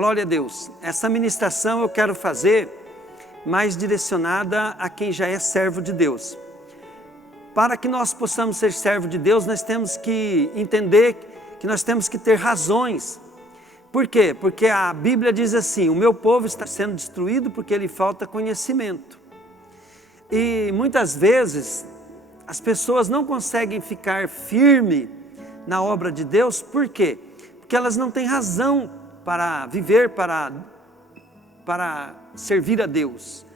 Glória a Deus. Essa ministração eu quero fazer mais direcionada a quem já é servo de Deus. Para que nós possamos ser servo de Deus, nós temos que entender que nós temos que ter razões. Por quê? Porque a Bíblia diz assim: o meu povo está sendo destruído porque lhe falta conhecimento. E muitas vezes as pessoas não conseguem ficar firme na obra de Deus. Por quê? Porque elas não têm razão para viver, para servir a Deus.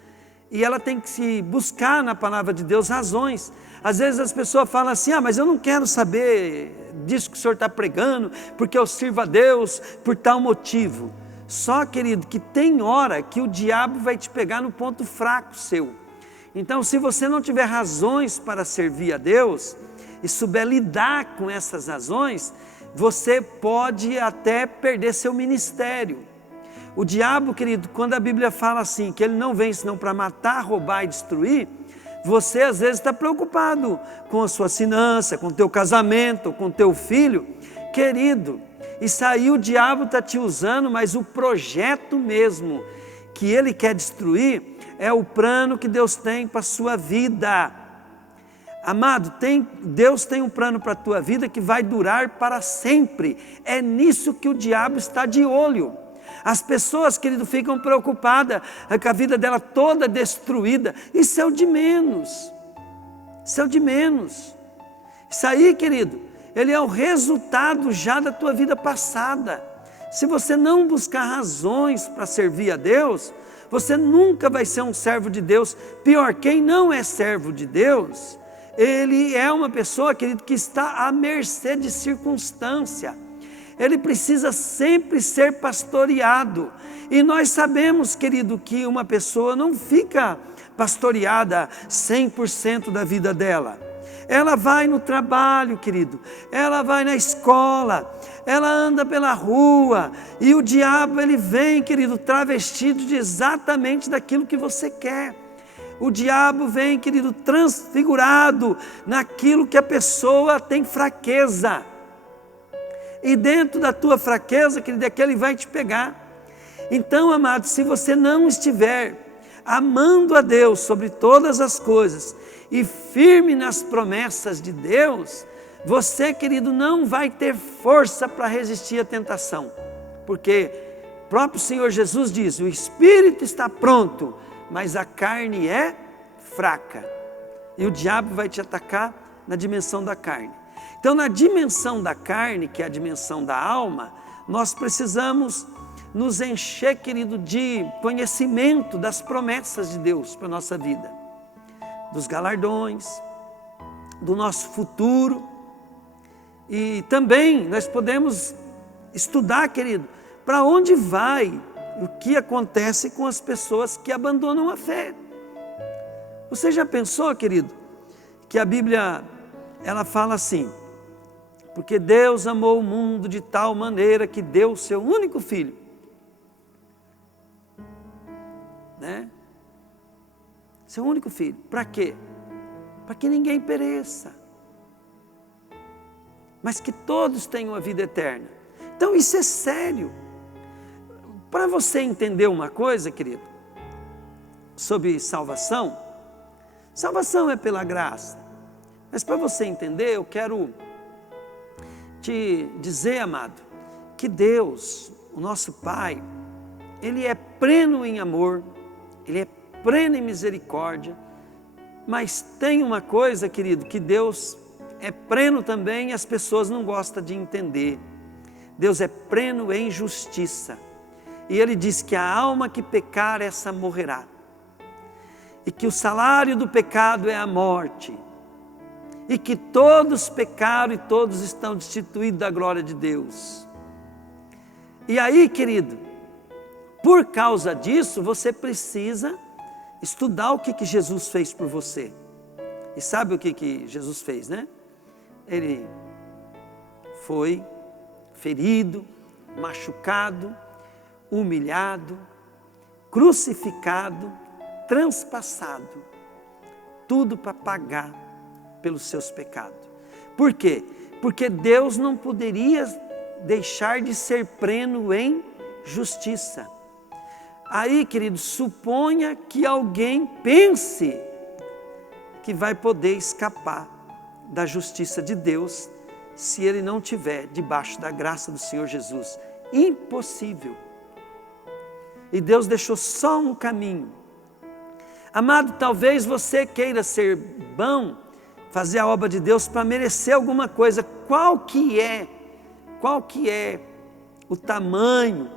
E ela tem que se buscar na palavra de Deus razões. Às vezes as pessoas falam assim: mas eu não quero saber disso que o senhor está pregando, porque eu sirvo a Deus por tal motivo. Só, querido, que tem hora que o diabo vai te pegar no ponto fraco seu. Então, se você não tiver razões para servir a Deus e souber lidar com essas razões, você pode até perder seu ministério. O diabo, querido, quando a Bíblia fala assim, que ele não vem senão para matar, roubar e destruir, você às vezes está preocupado com a sua finança, com o teu casamento, com o teu filho. Querido, isso aí o diabo está te usando, mas o projeto mesmo que ele quer destruir é o plano que Deus tem para a sua vida. Amado, Deus tem um plano para a tua vida que vai durar para sempre. É nisso que o diabo está de olho. As pessoas, querido, ficam preocupadas com a vida dela toda destruída. Isso é o de menos. Isso é o de menos. Isso aí, querido, ele é o resultado já da tua vida passada. Se você não buscar razões para servir a Deus, você nunca vai ser um servo de Deus. Pior, quem não é servo de Deus, ele é uma pessoa, querido, que está à mercê de circunstância. Ele precisa sempre ser pastoreado. E nós sabemos, querido, que uma pessoa não fica pastoreada 100% da vida dela. Ela vai no trabalho, querido, ela vai na escola, ela anda pela rua, e o diabo, ele vem, querido, travestido de exatamente daquilo que você quer. O diabo vem, querido, transfigurado naquilo que a pessoa tem fraqueza. E dentro da tua fraqueza, querido, é que ele vai te pegar. Então, amado, se você não estiver amando a Deus sobre todas as coisas e firme nas promessas de Deus, você, querido, não vai ter força para resistir à tentação. Porque o próprio Senhor Jesus diz: o espírito está pronto, mas a carne é fraca. E o diabo vai te atacar na dimensão da carne. Então, na dimensão da carne, que é a dimensão da alma, nós precisamos nos encher, querido, de conhecimento das promessas de Deus para a nossa vida, dos galardões, do nosso futuro. E também nós podemos estudar, querido, para onde vai, o que acontece com as pessoas que abandonam a fé. Você já pensou, querido, que a Bíblia, ela fala assim: porque Deus amou o mundo de tal maneira que deu o seu único filho, né? Seu único filho. Para quê? Para que ninguém pereça, mas que todos tenham a vida eterna. Então isso é sério. Para você entender uma coisa, querido, sobre salvação, salvação é pela graça. Mas para você entender, eu quero te dizer, amado, que Deus, o nosso Pai, Ele é pleno em amor, Ele é pleno em misericórdia, mas tem uma coisa, querido, que Deus é pleno também e as pessoas não gostam de entender. Deus é pleno em justiça. E Ele diz que a alma que pecar, essa morrerá. E que o salário do pecado é a morte. E que todos pecaram e todos estão destituídos da glória de Deus. E aí, querido, por causa disso, você precisa estudar o que Jesus fez por você. E sabe o que Jesus fez, né? Ele foi ferido, machucado, humilhado, crucificado, transpassado, tudo para pagar pelos seus pecados. Por quê? Porque Deus não poderia deixar de ser pleno em justiça. Aí, querido, suponha que alguém pense que vai poder escapar da justiça de Deus se ele não estiver debaixo da graça do Senhor Jesus. Impossível. E Deus deixou só um caminho. Amado, talvez você queira ser bom, fazer a obra de Deus para merecer alguma coisa. Qual que é o tamanho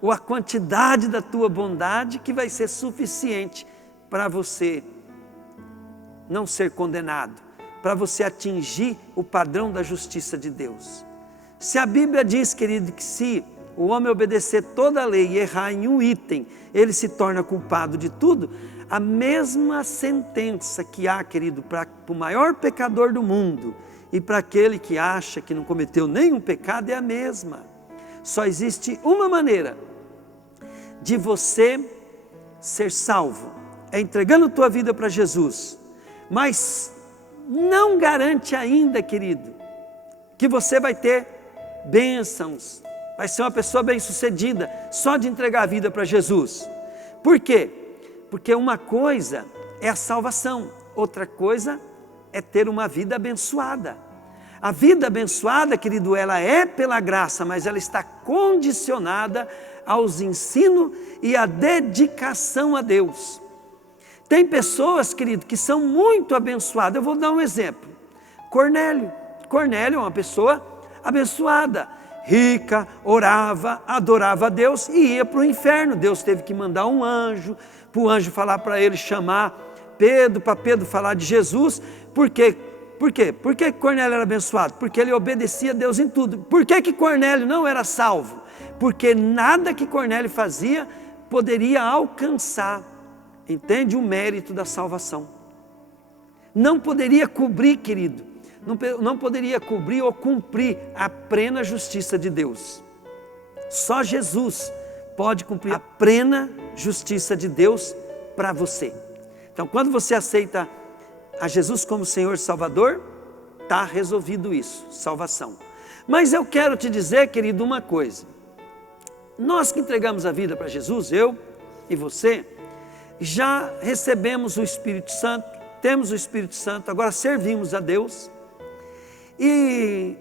ou a quantidade da tua bondade que vai ser suficiente para você não ser condenado, para você atingir o padrão da justiça de Deus? Se a Bíblia diz, querido, que se o homem obedecer toda a lei e errar em um item, ele se torna culpado de tudo, a mesma sentença que há, querido, para o maior pecador do mundo e para aquele que acha que não cometeu nenhum pecado é a mesma. Só existe uma maneira de você ser salvo, é entregando tua vida para Jesus. Mas não garante ainda, querido, que você vai ter bênçãos, vai ser uma pessoa bem-sucedida só de entregar a vida para Jesus. Por quê? Porque uma coisa é a salvação, outra coisa é ter uma vida abençoada. A vida abençoada, querido, ela é pela graça, mas ela está condicionada aos ensinos e à dedicação a Deus. Tem pessoas, querido, que são muito abençoadas. Eu vou dar um exemplo. Cornélio é uma pessoa abençoada, rica, orava, adorava a Deus e ia para o inferno. Deus teve que mandar um anjo, para o anjo falar para ele chamar Pedro, para Pedro falar de Jesus. Por quê? Por que Cornélio era abençoado? Porque ele obedecia a Deus em tudo. Por que Cornélio não era salvo? Porque nada que Cornélio fazia poderia alcançar, entende, o mérito da salvação. Não poderia cobrir, querido, não poderia cobrir ou cumprir a plena justiça de Deus. Só Jesus pode cumprir a plena justiça de Deus para você. Então, quando você aceita a Jesus como Senhor e Salvador, está resolvido isso, salvação. Mas eu quero te dizer, querido, uma coisa. Nós que entregamos a vida para Jesus, eu e você, já recebemos o Espírito Santo, temos o Espírito Santo, agora servimos a Deus. E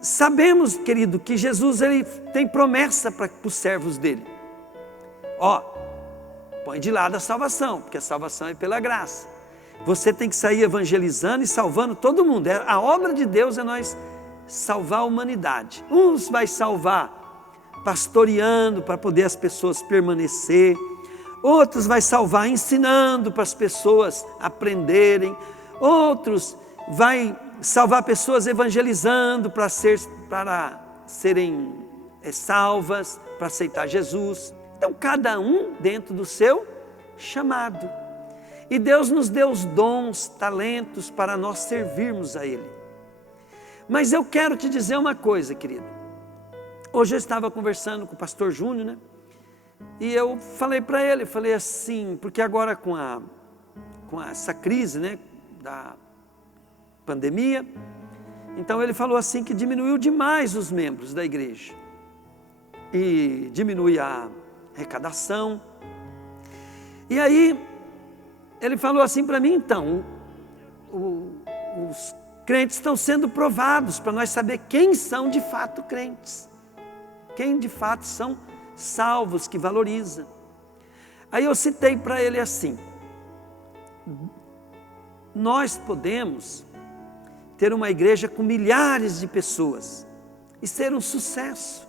sabemos, querido, que Jesus ele tem promessa para os servos dele. Põe de lado a salvação, porque a salvação é pela graça. Você tem que sair evangelizando e salvando todo mundo. A obra de Deus é nós salvar a humanidade. Uns vai salvar pastoreando para poder as pessoas permanecer. Outros vai salvar ensinando para as pessoas aprenderem. Outros vai salvar pessoas evangelizando para serem salvas, para aceitar Jesus. Então cada um dentro do seu chamado. E Deus nos deu os dons, talentos para nós servirmos a Ele. Mas eu quero te dizer uma coisa, querido. Hoje eu estava conversando com o pastor Júnior, né? E eu falei para ele, falei assim, porque agora com essa crise, né, da pandemia, então ele falou assim que diminuiu demais os membros da igreja. E diminui a arrecadação. E aí, ele falou assim para mim, então, os crentes estão sendo provados para nós saber quem são de fato crentes. Quem de fato são salvos, que valoriza. Aí eu citei para ele assim, nós podemos ter uma igreja com milhares de pessoas e ser um sucesso.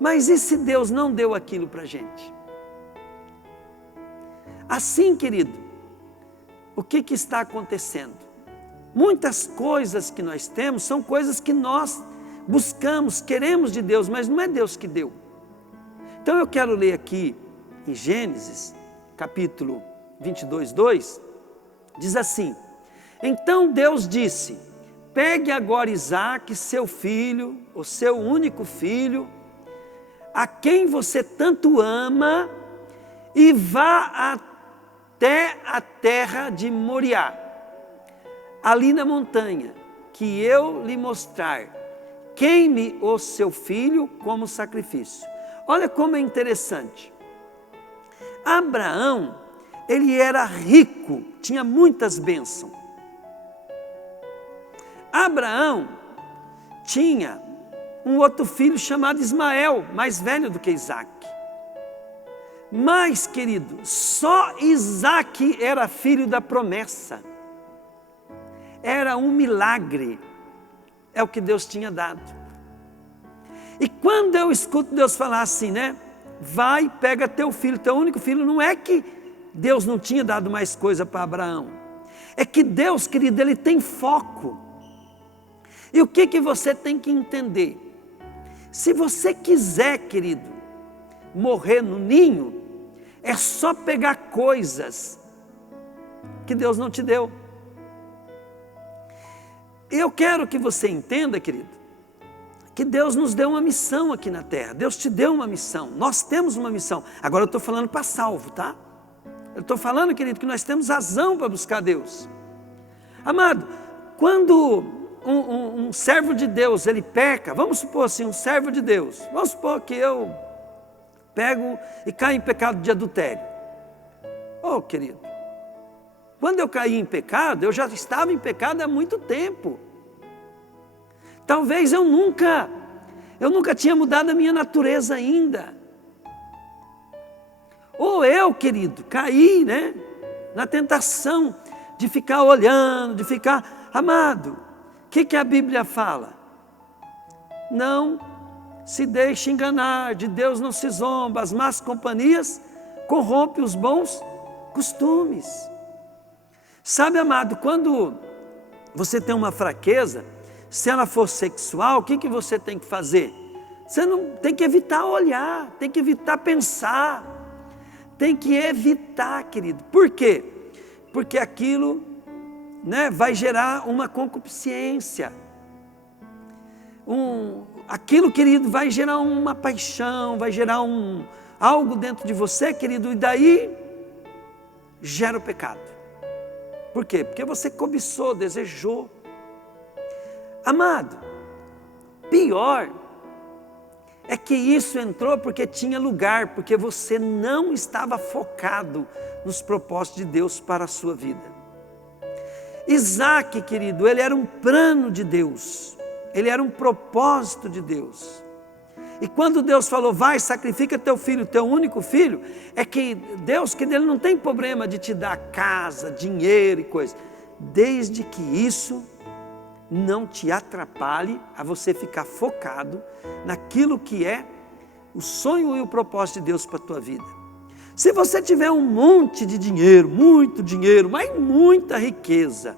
Mas e se Deus não deu aquilo para a gente? Assim, querido, o que está acontecendo? Muitas coisas que nós temos são coisas que nós buscamos, queremos de Deus, mas não é Deus que deu. Então eu quero ler aqui em Gênesis, capítulo 22, 2, diz assim: então Deus disse, pegue agora Isaque, seu filho, o seu único filho, a quem você tanto ama, e vá até a terra de Moriá, ali na montanha, que eu lhe mostrar, queime o seu filho como sacrifício. Olha como é interessante. Abraão, ele era rico, tinha muitas bênçãos. Abraão tinha um outro filho chamado Ismael, mais velho do que Isaac. Mas, querido, só Isaac era filho da promessa. Era um milagre, é o que Deus tinha dado. E quando eu escuto Deus falar assim, né? Vai, pega teu filho, teu único filho, não é que Deus não tinha dado mais coisa para Abraão. É que Deus, querido, Ele tem foco. E o que você tem que entender? Se você quiser, querido, morrer no ninho, é só pegar coisas que Deus não te deu. Eu quero que você entenda, querido, que Deus nos deu uma missão aqui na terra. Deus te deu uma missão, nós temos uma missão. Agora eu estou falando para salvo, tá? Eu estou falando, querido, que nós temos razão para buscar Deus. Amado, quando um servo de Deus, ele peca, vamos supor assim, um servo de Deus, vamos supor que eu pego e caio em pecado de adultério. Oh, querido, quando eu caí em pecado, eu já estava em pecado há muito tempo. Talvez eu nunca tinha mudado a minha natureza ainda. Ou eu, querido, caí, né, na tentação de ficar olhando, de ficar... Amado, o que a Bíblia fala? Não se deixe enganar, de Deus não se zomba, as más companhias corrompem os bons costumes. Sabe, amado, quando você tem uma fraqueza, se ela for sexual, o que você tem que fazer? Você não tem que evitar olhar, tem que evitar pensar, tem que evitar, querido. Por quê? Porque aquilo, né, vai gerar uma concupiscência. Aquilo, querido, vai gerar uma paixão, vai gerar algo dentro de você, querido, e daí gera o pecado. Por quê? Porque você cobiçou, desejou. Amado, pior é que isso entrou porque tinha lugar, porque você não estava focado nos propósitos de Deus para a sua vida. Isaac, querido, ele era um plano de Deus, ele era um propósito de Deus. E quando Deus falou, vai, sacrifica teu filho, teu único filho, é que Deus, que ele não tem problema de te dar casa, dinheiro e coisa, desde que isso não te atrapalhe a você ficar focado naquilo que é o sonho e o propósito de Deus para a tua vida. Se você tiver um monte de dinheiro, muito dinheiro, mas muita riqueza,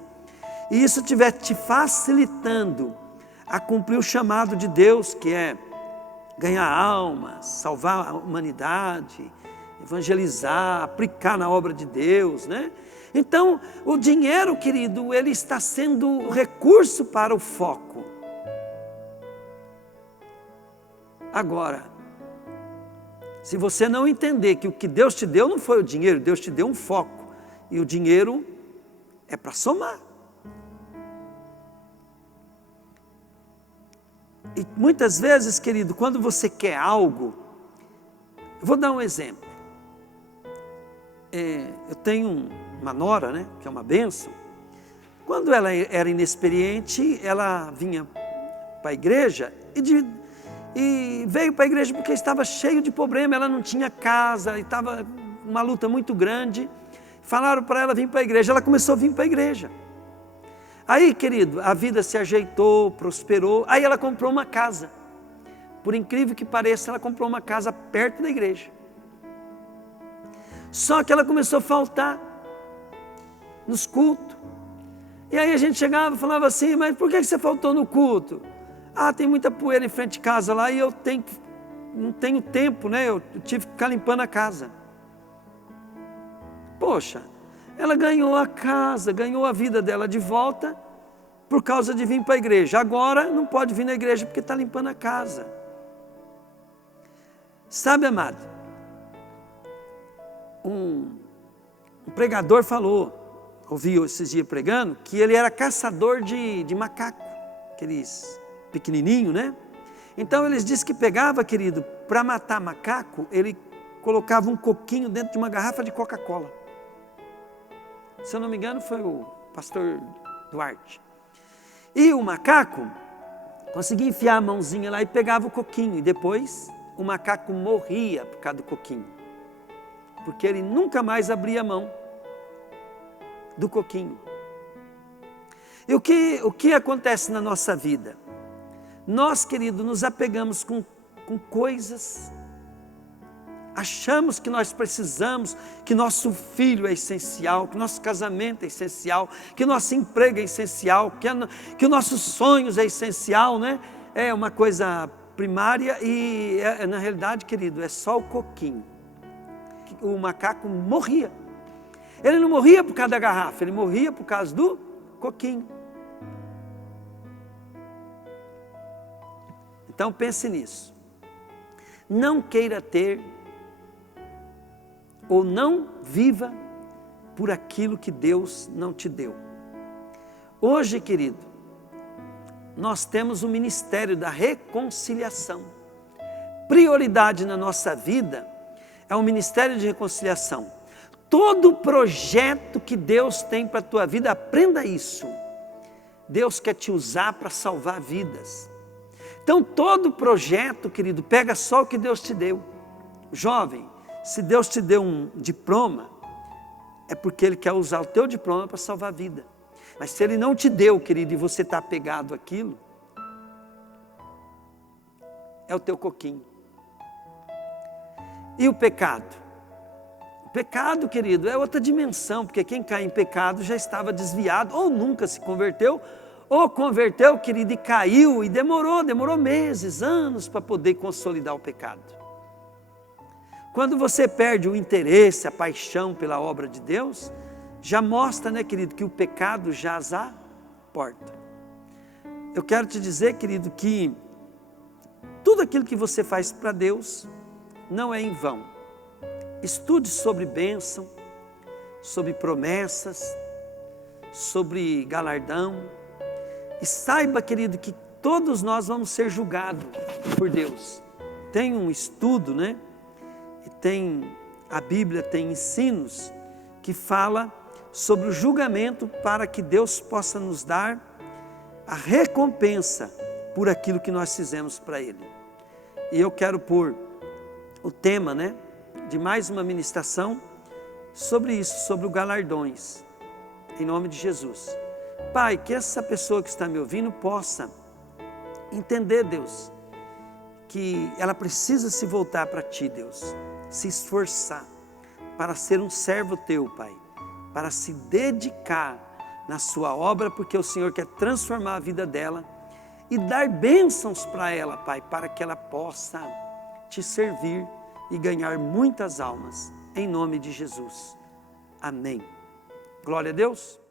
e isso estiver te facilitando a cumprir o chamado de Deus, que é ganhar almas, salvar a humanidade, evangelizar, aplicar na obra de Deus, né? Então, o dinheiro, querido, ele está sendo recurso para o foco. Agora, se você não entender que o que Deus te deu não foi o dinheiro, Deus te deu um foco. E o dinheiro é para somar. E muitas vezes, querido, quando você quer algo, eu vou dar um exemplo. Eu tenho uma nora, né, que é uma bênção. Quando ela era inexperiente, ela vinha para a igreja e veio para a igreja porque estava cheio de problema, ela não tinha casa, estava uma luta muito grande. Falaram para ela vir para a igreja, ela começou a vir para a igreja. Aí, querido, a vida se ajeitou, prosperou, aí ela comprou uma casa. Por incrível que pareça, ela comprou uma casa perto da igreja. Só que ela começou a faltar nos cultos. E aí a gente chegava e falava assim, mas por que você faltou no culto? Ah, tem muita poeira em frente de casa lá e eu não tenho tempo, né? Eu tive que ficar limpando a casa. Poxa, ela ganhou a casa, ganhou a vida dela de volta por causa de vir para a igreja. Agora não pode vir na igreja porque está limpando a casa. Sabe, amado, um pregador falou, ouvi esses dias pregando, que ele era caçador de macaco, aqueles pequenininho, né? Então eles dizem que pegava, querido, para matar macaco, ele colocava um coquinho dentro de uma garrafa de Coca-Cola. Se eu não me engano, foi o pastor Duarte. E o macaco conseguia enfiar a mãozinha lá e pegava o coquinho. E depois o macaco morria por causa do coquinho. Porque ele nunca mais abria a mão do coquinho. E o que acontece na nossa vida? Nós, querido, nos apegamos com coisas, achamos que nós precisamos, que nosso filho é essencial, que nosso casamento é essencial, que nosso emprego é essencial, que os nossos sonhos é essencial, né? É uma coisa primária e, na realidade, querido, é só o coquinho. O macaco morria. Ele não morria por causa da garrafa, ele morria por causa do coquinho. Então pense nisso. Não queira ter ou não viva por aquilo que Deus não te deu. Hoje, querido, nós temos o ministério da reconciliação. Prioridade na nossa vida é o ministério de reconciliação. Todo projeto que Deus tem para a tua vida, aprenda isso. Deus quer te usar para salvar vidas. Então todo projeto, querido, pega só o que Deus te deu. Jovem, se Deus te deu um diploma, é porque Ele quer usar o teu diploma para salvar a vida. Mas se Ele não te deu, querido, e você está apegado àquilo, é o teu coquinho. E o pecado? O pecado, querido, é outra dimensão, porque quem cai em pecado já estava desviado, ou nunca se converteu, ou converteu, querido, e caiu, e demorou meses, anos para poder consolidar o pecado. Quando você perde o interesse, a paixão pela obra de Deus, já mostra, né, querido, que o pecado jaz à porta. Eu quero te dizer, querido, que tudo aquilo que você faz para Deus não é em vão. Estude sobre bênção, sobre promessas, sobre galardão. E saiba, querido, que todos nós vamos ser julgados por Deus. Tem um estudo, né? E a Bíblia tem ensinos que fala sobre o julgamento para que Deus possa nos dar a recompensa por aquilo que nós fizemos para Ele. E eu quero pôr o tema, né, de mais uma ministração sobre isso, sobre os galardões, em nome de Jesus. Pai, que essa pessoa que está me ouvindo possa entender, Deus, que ela precisa se voltar para Ti, Deus, se esforçar para ser um servo Teu, Pai, para se dedicar na Sua obra, porque o Senhor quer transformar a vida dela e dar bênçãos para ela, Pai, para que ela possa Te servir e ganhar muitas almas, em nome de Jesus. Amém. Glória a Deus.